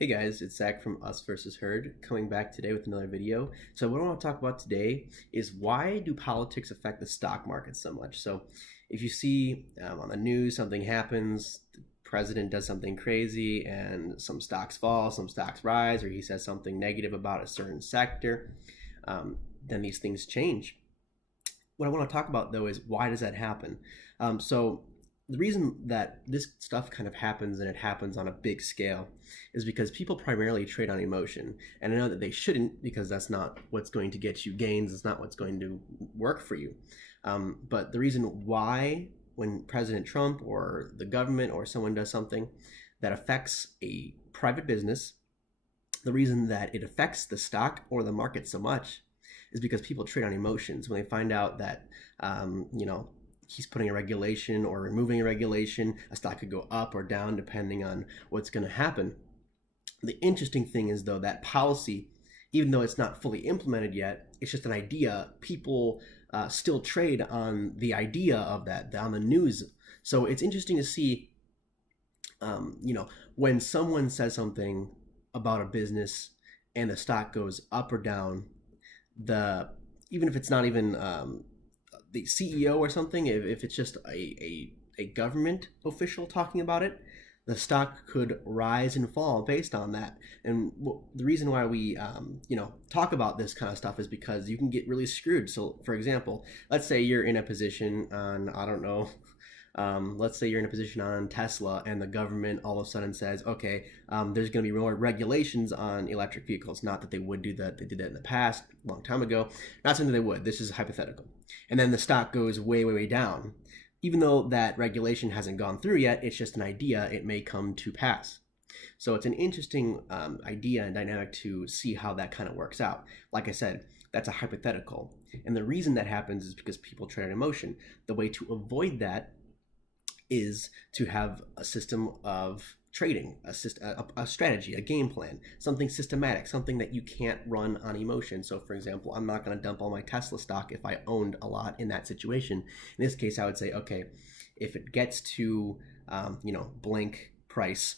Hey guys, it's Zach from Us versus Herd coming back today with another video. So what I want to talk about today is why do politics affect the stock market so much? So if you see on the news something happens, the president does something crazy and some stocks fall, some stocks rise, or he says something negative about a certain sector, then these things change. What I want to talk about though is why does that happen? So the reason that this stuff kind of happens and it happens on a big scale is because people primarily trade on emotion. And I know that they shouldn't because that's not what's going to get you gains. It's not what's going to work for you. But the reason why when President Trump or the government or someone does something that affects a private business, the reason that it affects the stock or the market so much is because people trade on emotions. When they find out that, he's putting a regulation or removing a regulation, a stock could go up or down depending on what's going to happen. The interesting thing is, though, that policy, even though it's not fully implemented yet, it's just an idea. People still trade on the idea of that, on the news. So it's interesting to see, when someone says something about a business and the stock goes up or down, the even if it's not even the CEO or something, if it's just a government official talking about it, the stock could rise and fall based on that. And the reason why we talk about this kind of stuff is because you can get really screwed. So for example, let's say you're in a position on, I don't know, let's say you're in a position on Tesla and the government all of a sudden says, okay, there's going to be more regulations on electric vehicles. Not that they would do that. They did that in the past, a long time ago. Not saying that they would. This is hypothetical. And then the stock goes way, way, way down. Even though that regulation hasn't gone through yet, it's just an idea. It may come to pass. So it's an interesting idea and dynamic to see how that kind of works out. Like I said, that's a hypothetical. And the reason that happens is because people trade on emotion. The way to avoid that is to have a system of trading, a strategy, a game plan, something systematic, something that you can't run on emotion. So for example, I'm not going to dump all my Tesla stock if I owned a lot in that situation. In this case, I would say, okay, if it gets to blank price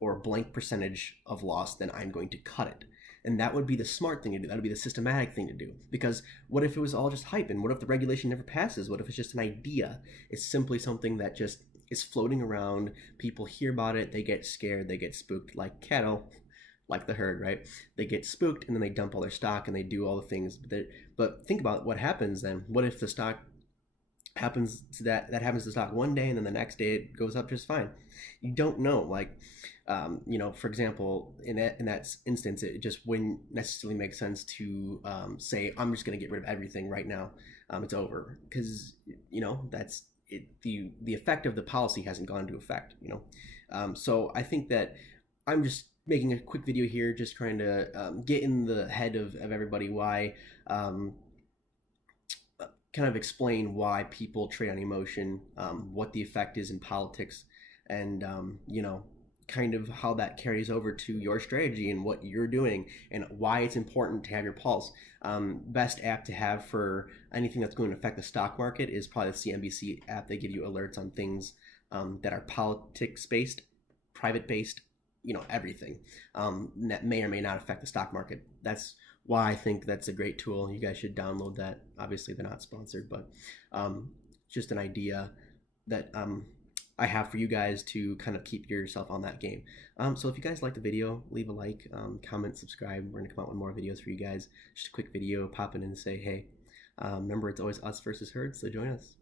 or blank percentage of loss, then I'm going to cut it. And that would be the smart thing to do. That would be the systematic thing to do. Because what if it was all just hype? And what if the regulation never passes? What if it's just an idea? It's simply something that just is floating around. People hear about it. They get scared. They get spooked like cattle, like the herd, right? They get spooked and then they dump all their stock and they do all the things. But think about what happens then. What if the stock happens to that happens to stock one day and then the next day it goes up just fine? You don't know. Like for example, in that instance, it just wouldn't necessarily make sense to say, I'm just going to get rid of everything right now. It's over, because that's it. The effect of the policy hasn't gone into effect. So I think that I'm just making a quick video here, just trying to get in the head of everybody why. Kind of explain why people trade on emotion, what the effect is in politics, and kind of how that carries over to your strategy and what you're doing and why it's important to have your pulse. Best app to have for anything that's going to affect the stock market is probably the CNBC app. They give you alerts on things that are politics based, private based, everything that may or may not affect the stock market. That's why I think that's a great tool. You guys should download that. Obviously they're not sponsored, but just an idea that I have for you guys to kind of keep yourself on that game. So if you guys like the video, leave a like, comment, subscribe. We're gonna come out with more videos for you guys. Just a quick video, pop in and say, hey, remember it's always us versus herd, so join us.